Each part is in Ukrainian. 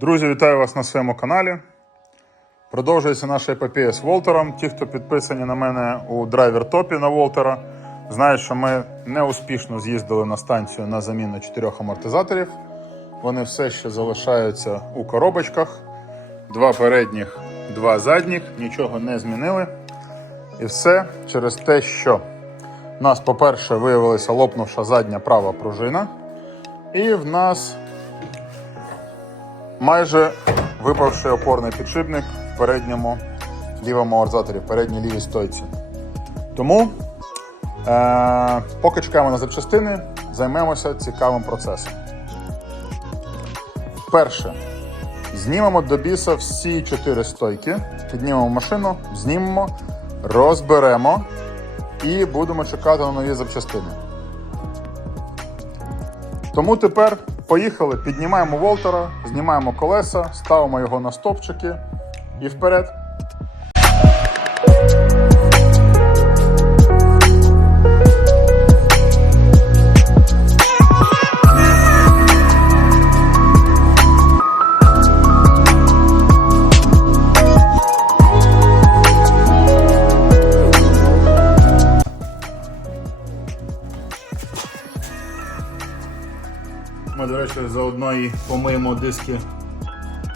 Друзі, вітаю вас на своєму каналі. Продовжується наша епопея з Волтером. Ті, хто підписані на мене у драйвер топі на Волтера, знають, що ми неуспішно з'їздили на станцію на заміну чотирьох амортизаторів. Вони все ще залишаються у коробочках. Два передніх, два задніх, нічого не змінили. І все через те, що в нас, по-перше, виявилася лопнувша задня права пружина, і в нас майже випавши опорний підшипник в передньому лівому амортизаторі, в передній лівій стойці. Тому, е- поки чекаємо на запчастини, займемося цікавим процесом. Перше. Знімемо до біса всі чотири стойки, піднімемо машину, знімемо, розберемо і будемо чекати на нові запчастини. Тому тепер поїхали, піднімаємо Волтера, знімаємо колеса, ставимо його на стопчики і вперед. До заодно і помиємо диски.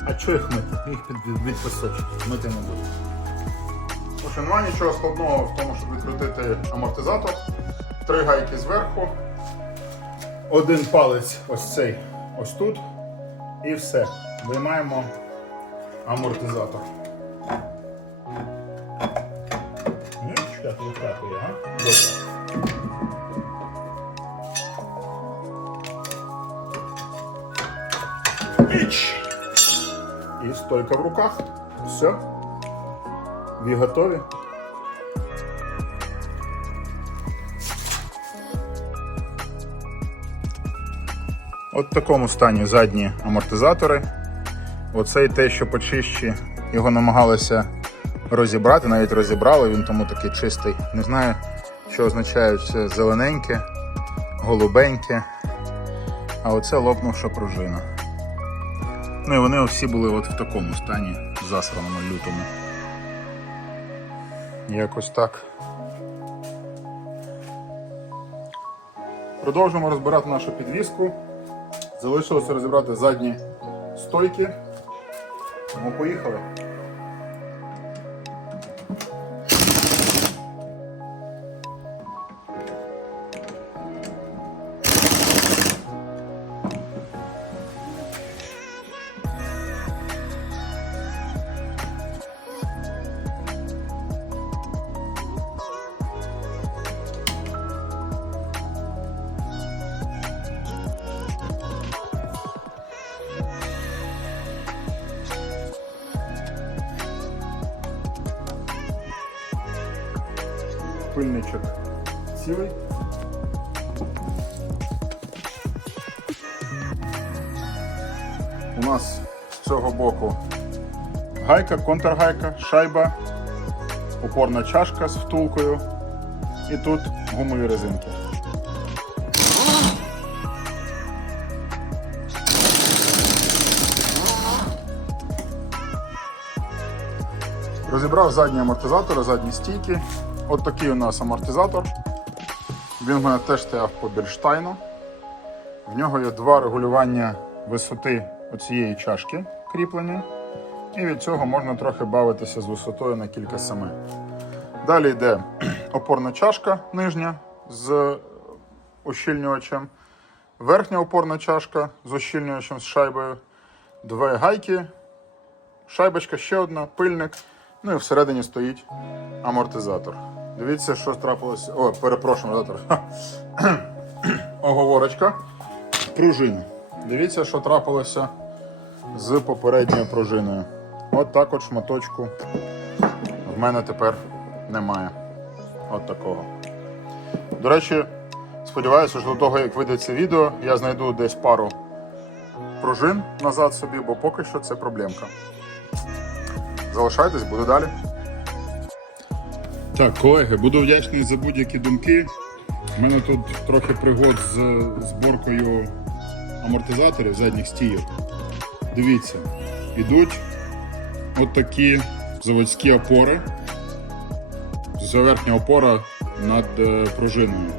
А чого їх мити? Їх під, від. Мити не. Тому що немає нічого складного в тому, щоб відкрутити амортизатор. Три гайки зверху. Один палець ось цей ось тут. І все. Виймаємо амортизатор. Ну, чекати, витрапує, а? Добре. І стойка в руках. Все. Ви готові? От в такому стані задні амортизатори. Оцей те, що почищі, його намагалися розібрати, навіть розібрали, він тому такий чистий. Не знаю, що означає це зелененьке, голубеньке. А оце лопнувша пружина. Ну і вони всі були от в такому стані, засраному лютому. Якось так. Продовжуємо розбирати нашу підвіску. Залишилося розібрати задні стойки. Тому поїхали. Цілий. У нас з цього боку гайка, контргайка, шайба, опорна чашка з втулкою і тут гумові резинки. Розібрав задні амортизатори, задні стійки. От такий у нас амортизатор. Він в мене теж стояв по Бельштайну. В нього є два регулювання висоти оцієї чашки кріплені. І від цього можна трохи бавитися з висотою на кілька семи. Далі йде опорна чашка нижня з ущільнювачем, верхня опорна чашка з ущільнювачем з шайбою, дві гайки, шайбочка ще одна, пильник. Ну і всередині стоїть амортизатор. Дивіться, що трапилося. О, перепрошую, амортизатор. Оговорочка. Пружини. Дивіться, що трапилося з попередньою пружиною. От так от шматочку в мене тепер немає. От такого. До речі, сподіваюся, що до того, як вийде це відео, я знайду десь пару пружин назад собі, бо поки що це проблемка. Залишайтесь, буду далі. Так, колеги, буду вдячний за будь-які думки. У мене тут трохи пригод з зборкою амортизаторів задніх стійок. дивіться, ідуть от такі заводські опори. Це верхня опора над е, пружиною.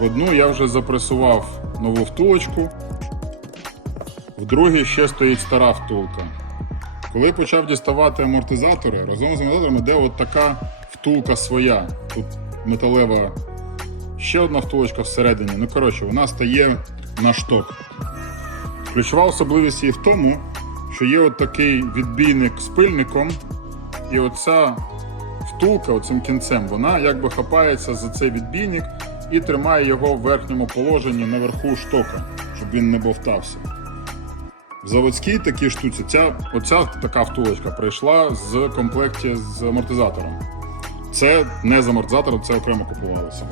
В одну я вже запресував нову втулочку, в другій ще стоїть стара втулка. Коли почав діставати амортизатори, разом з амортизатором йде от така втулка своя. Тут металева ще одна втулочка всередині. Ну, коротше, вона стає на шток. Ключова особливість її в тому, що є от такий відбійник з пильником, і оця втулка оцим кінцем, вона якби хапається за цей відбійник і тримає його в верхньому положенні наверху штока, щоб він не бовтався. В заводській такій штуці ця, оця така втулочка прийшла з комплекті з амортизатором. Це не з амортизатором, це окремо купувалося.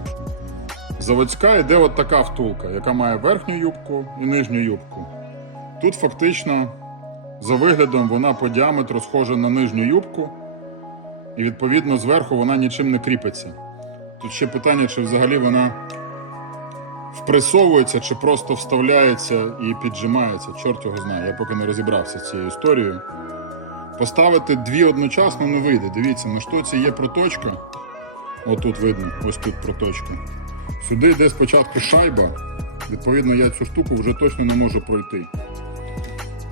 Заводська йде от така втулка, яка має верхню юбку і нижню юбку. Тут фактично за виглядом вона по діаметру схожа на нижню юбку, і відповідно зверху вона нічим не кріпиться. Тут ще питання, чи взагалі вона впресовується, чи просто вставляється і піджимається. Чорт його знає, я поки не розібрався з цією історією. Поставити дві одночасно не вийде. Дивіться, на штоці є проточка. Отут видно, ось тут проточка. Сюди йде спочатку шайба. Відповідно, я цю штуку вже точно не можу пройти.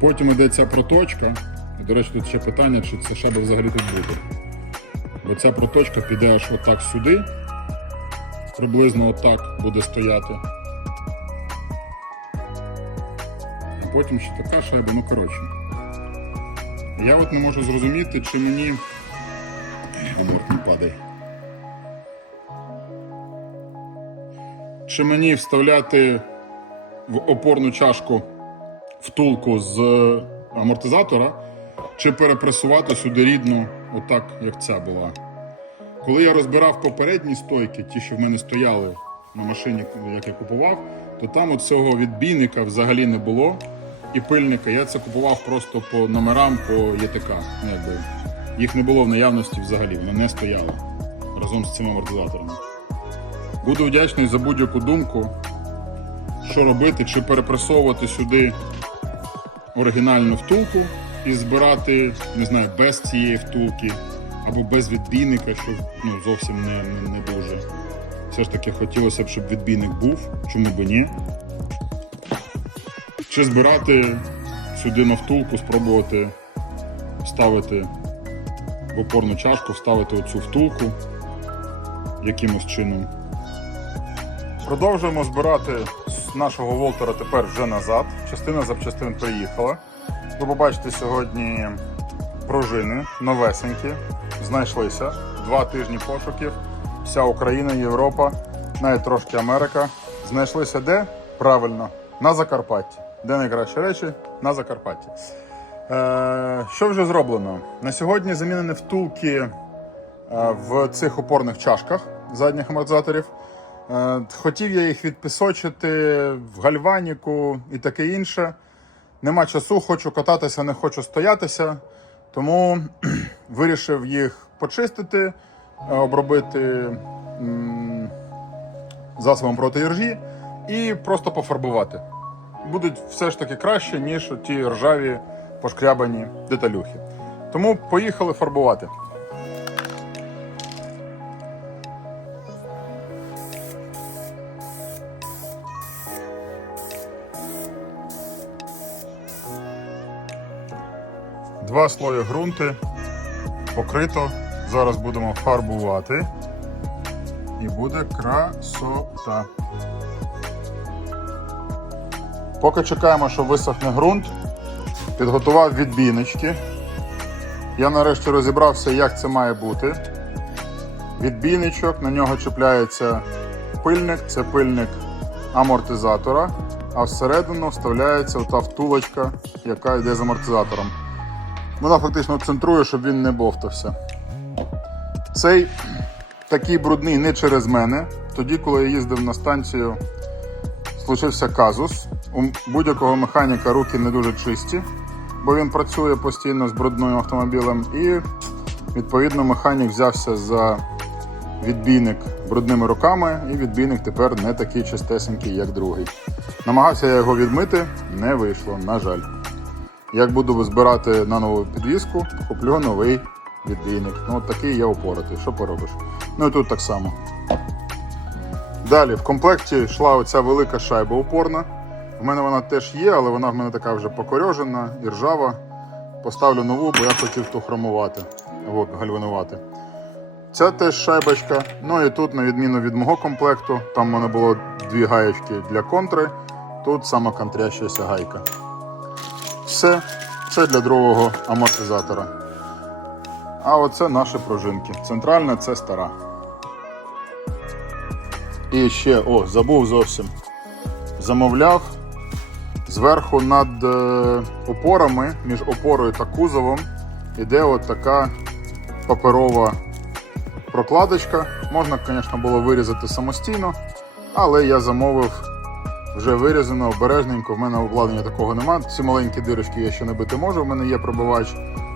Потім йде ця проточка. І, до речі, тут ще питання, чи ця шайба взагалі тут буде. Бо ця проточка піде аж отак сюди. Приблизно отак буде стояти. А потім ще така шайба, ну коротше. Я от не можу зрозуміти, чи мені. Гуморт не падає. Чи мені вставляти в опорну чашку втулку з амортизатора, чи перепресувати сюди рідну, отак, як ця була. Коли я розбирав попередні стойки, ті, що в мене стояли на машині, як я купував, то там от цього відбійника взагалі не було. І пильника. Я це купував просто по номерам по ЄТК. Ну, якби. Їх не було в наявності взагалі, воно не стояло разом з цими амортизаторами. Буду вдячний за будь-яку думку, що робити, чи перепресовувати сюди оригінальну втулку і збирати, не знаю, без цієї втулки або без відбійника, що ну, зовсім не, не, не дуже. Все ж таки хотілося б, щоб відбійник був, чому б ні. Чи збирати сюди на втулку, спробувати вставити в опорну чашку, вставити оцю втулку якимось чином. Продовжуємо збирати з нашого Волтера тепер вже назад. Частина запчастин приїхала. Ви побачите сьогодні пружини новесенькі, знайшлися. Два тижні пошуків. Вся Україна, Європа, навіть трошки Америка. Знайшлися де? Правильно, на Закарпатті. Де найкращі речі? На Закарпатті. Е, що вже зроблено? На сьогодні замінені втулки е, в цих опорних чашках задніх амортизаторів. Е, Хотів я їх відпісочити в гальваніку і таке інше. Нема часу, хочу кататися, не хочу стоятися. Тому вирішив їх почистити, е, обробити засобом проти іржі і просто пофарбувати. Будуть все ж таки краще, ніж ті ржаві пошкрябані деталюхи. Тому поїхали фарбувати. Два слої ґрунти покрито. Зараз будемо фарбувати. І буде красота. Поки чекаємо, що висохне ґрунт, підготував відбійнички. Я нарешті розібрався, як це має бути. Відбійничок, на нього чіпляється пильник, це пильник амортизатора, а всередину вставляється ота втулочка, яка йде з амортизатором. Вона фактично центрує, щоб він не бовтався. Цей такий брудний не через мене. Тоді, коли я їздив на станцію, случився казус. У будь-якого механіка руки не дуже чисті, бо він працює постійно з брудним автомобілем. І відповідно механік взявся за відбійник брудними руками, і відбійник тепер не такий чистесенький, як другий. Намагався я його відмити, не вийшло, на жаль. Як буду збирати на нову підвіску, куплю новий відбійник. Ну, от такий я упоротий. Що поробиш? Ну і тут так само. Далі в комплекті йшла оця велика шайба упорна. В мене вона теж є, але вона в мене така вже покорьожена і ржава. Поставлю нову, бо я хотів ту хромувати, або гальванувати. Ця теж шайбочка. Ну і тут, на відміну від мого комплекту, там в мене було дві гаєчки для контри. Тут сама контрящаяся гайка. Все, це для другого амортизатора. А оце наші пружинки. Центральна це стара. І ще, о, забув зовсім. Замовляв зверху над е, опорами, між опорою та кузовом, іде от така паперова прокладочка. Можна, звісно, було вирізати самостійно, але я замовив вже вирізано обережненько. В мене обладнання такого немає. Ці маленькі дирочки я ще не бити можу, в мене є пробивач.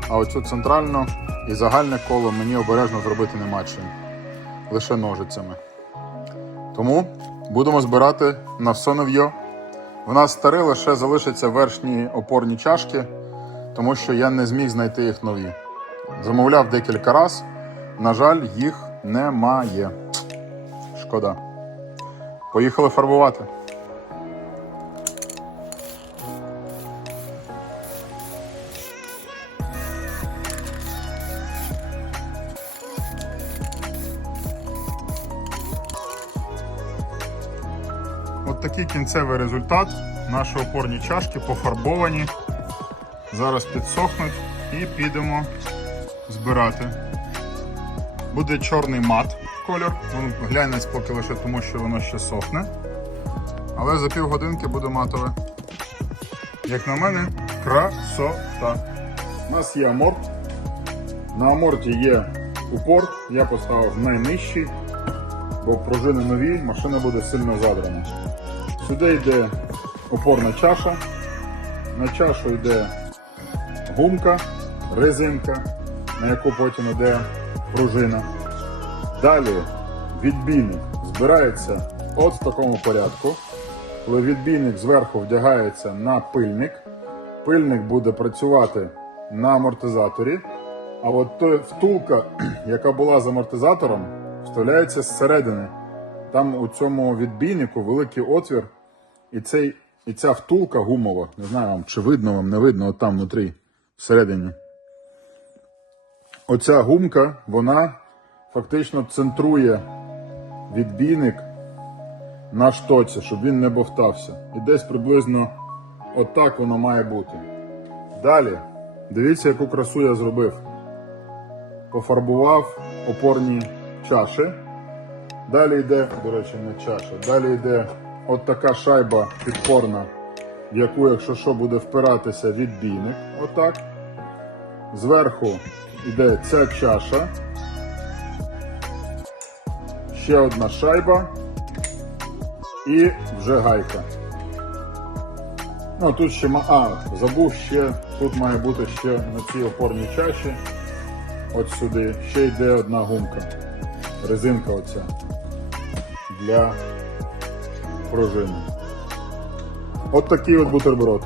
А оцю центральну і загальне коло мені обережно зробити нема чим. Лише ножицями. Тому будемо збирати на все нов'є. У нас старі лише залишаться верхні опорні чашки, тому що я не зміг знайти їх нові. Замовляв декілька раз. На жаль, їх немає. Шкода. Поїхали фарбувати. Такий кінцевий результат. Наші опорні чашки пофарбовані. Зараз підсохнуть і підемо збирати. Буде чорний мат кольор. Він глянець поки лише тому, що воно ще сохне. Але за півгодинки буде матове. Як на мене, красота. У нас є аморт. На аморті є упор. Я поставив найнижчий, бо пружини нові, машина буде сильно задрана. Сюди йде опорна чаша. На чашу йде гумка, резинка, на яку потім йде пружина. Далі відбійник збирається от в такому порядку. Коли відбійник зверху вдягається на пильник, пильник буде працювати на амортизаторі. А от втулка, яка була з амортизатором, вставляється зсередини. Там у цьому відбійнику великий отвір, і, цей, і ця втулка гумова, не знаю вам, чи видно вам, не видно, от там внутрі, всередині. Оця гумка, вона фактично центрує відбійник на штоці, щоб він не бовтався. І десь приблизно отак воно має бути. Далі, дивіться, яку красу я зробив. Пофарбував опорні чаші. Далі йде, до речі, не чаша. Далі йде от така шайба підпорна, в яку, якщо що, буде впиратися відбійник. Отак. Зверху йде ця чаша. Ще одна шайба. І вже гайка. Ну, тут ще. А, забув ще, тут має бути ще на цій опорній чаші. От сюди. Ще йде одна гумка. Резинка оця. Для пружини. От такий от бутерброд.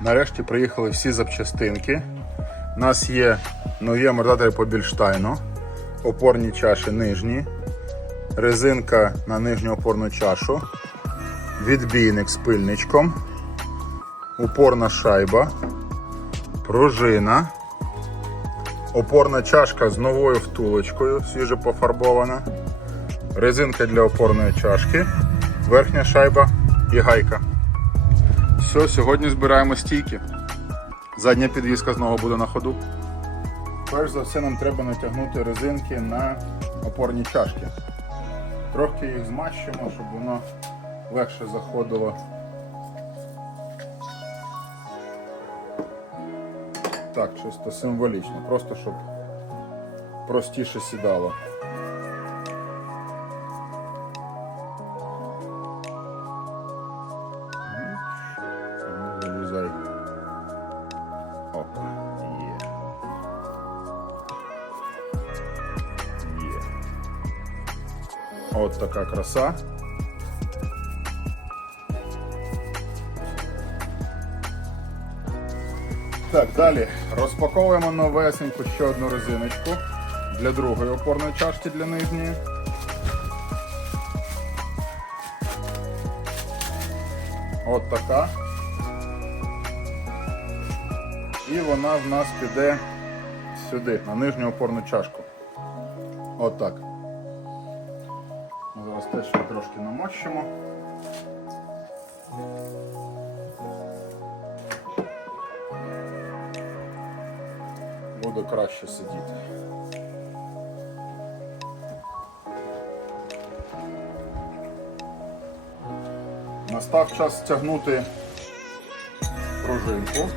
Нарешті приїхали всі запчастинки. У нас є нові амортизатори по Більштайну, опорні чаші нижні, резинка на нижню опорну чашу, відбійник з пильничком, упорна шайба, пружина, опорна чашка з новою втулочкою, свіже пофарбована, резинка для опорної чашки, верхня шайба і гайка. Все, сьогодні збираємо стійки. Задня підвіска знову буде на ходу. Перш за все нам треба натягнути резинки на опорні чашки. Трохи їх змащимо, щоб воно легше заходило. Так, чисто символічно, просто щоб простіше сідало. Вилізай. Оп, є. Є. От така краса. Так, далі розпаковуємо новесеньку ще одну резиночку для другої опорної чашки для нижньої. От така. І вона в нас піде сюди, на нижню опорну чашку. От так. Зараз теж трошки намощимо. Буде краще сидіти. Настав час стягнути пружинку.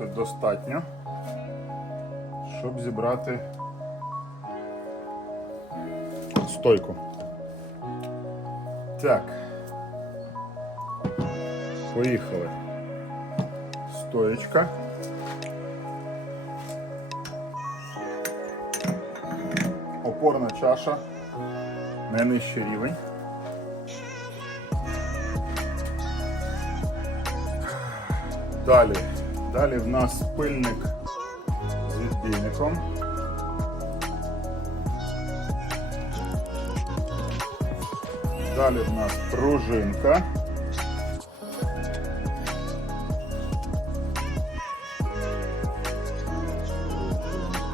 Бути достатньо, щоб зібрати стойку. Так. Поїхали. Стоечка. Опорна чаша. Найнижчий рівень. Далі. Далі в нас пильник з відбійником. Далі в нас пружинка.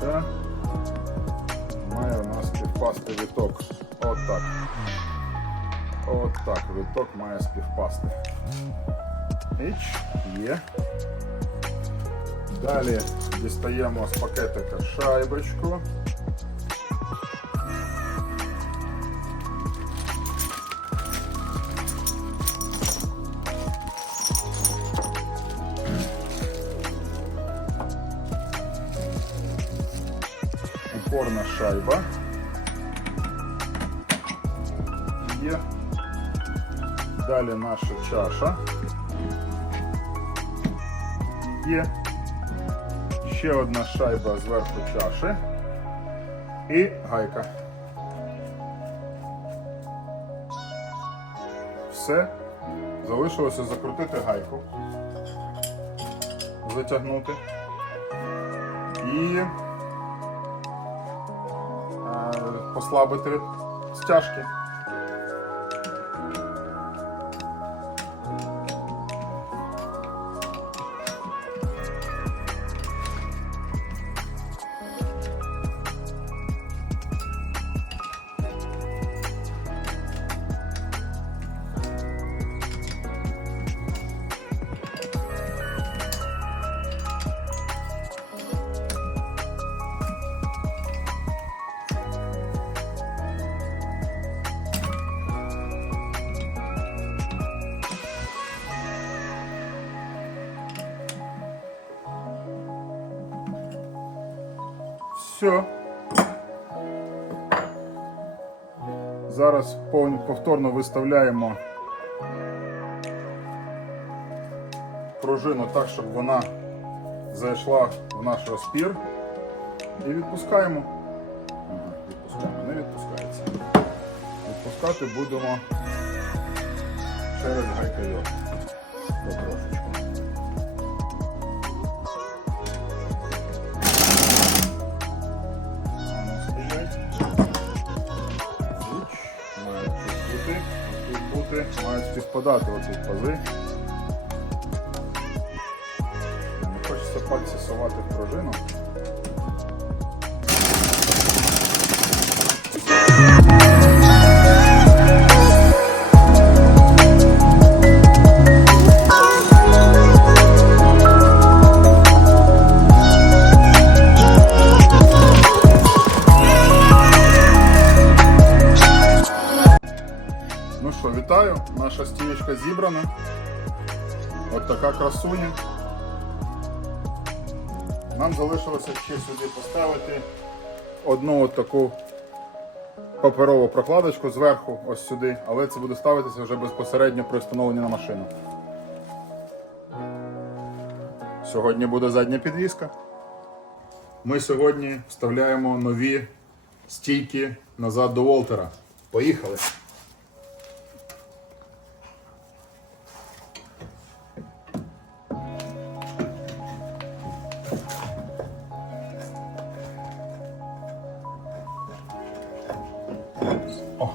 Пружинка. Має у нас співпасти віток. Отак. Отак. Віток має співпасти. Іч, є. Далі дістаємо з пакетика шайбочку. Упорна шайба. Є. Далі наша чаша. Є. Ще одна шайба зверху чаші і гайка. Все. Залишилося закрутити гайку, затягнути і е, послабити стяжки. Все. Зараз повторно виставляємо пружину так, щоб вона зайшла в наш розпір. І відпускаємо. Відпускаємо, не відпускається. Відпускати будемо через гайкойот. Потрошечку. Тут мають співпадати оці пази. Не хочеться пальці совати в пружину. Вітаю, наша стіночка зібрана. От така красуня. Нам залишилося ще сюди поставити одну от таку паперову прокладочку зверху, ось сюди, але це буде ставитися вже безпосередньо при встановленні на машину. Сьогодні буде задня підвіска. Ми сьогодні вставляємо нові стійки назад до Волтера. Поїхали! О.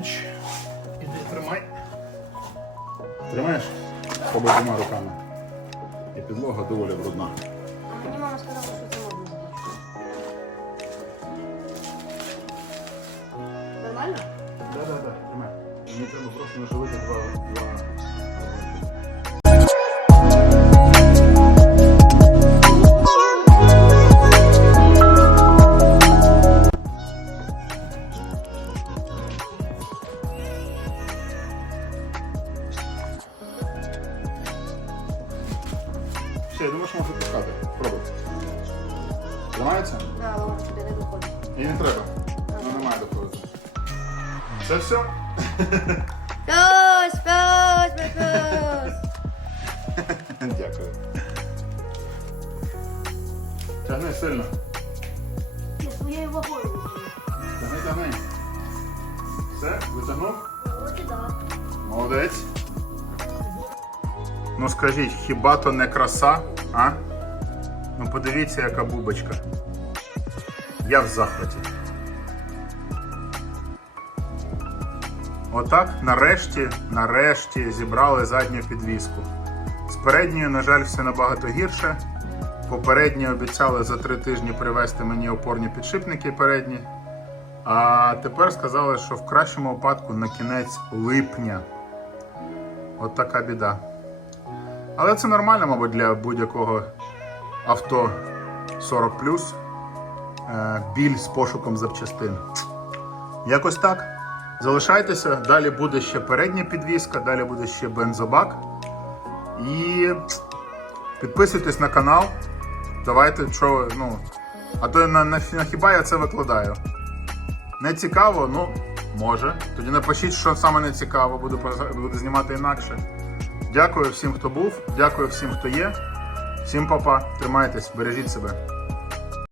Іч. Іди, тримай. Тримаєш? Побудь двома руками. І підлога доволі брудна. І не треба. Ну немає доходити. Це все? Пес, пес, пес, пес. Дякую. Тягни сильно. Я своєю вагою. Тягни, тягни. Все, витягнув? От і да. Молодець. Ну скажіть, хіба то не краса, а? Ну подивіться, яка бубочка. Я в захваті. Отак нарешті, нарешті зібрали задню підвіску. З передньою, на жаль, все набагато гірше. Попередні обіцяли за три тижні привезти мені опорні підшипники передні. А тепер сказали, що в кращому випадку на кінець липня. От така біда. Але це нормально, мабуть, для будь-якого авто 40 Е, біль з пошуком запчастин. Якось так. Залишайтеся, далі буде ще передня підвіска, далі буде ще бензобак. І підписуйтесь на канал. Давайте, що, ну. А то на, на, на хіба я це викладаю. Не цікаво, ну може. Тоді напишіть, що саме не цікаво, буду, буду знімати інакше. Дякую всім, хто був, дякую всім, хто є. Всім па-па, тримайтесь, бережіть себе.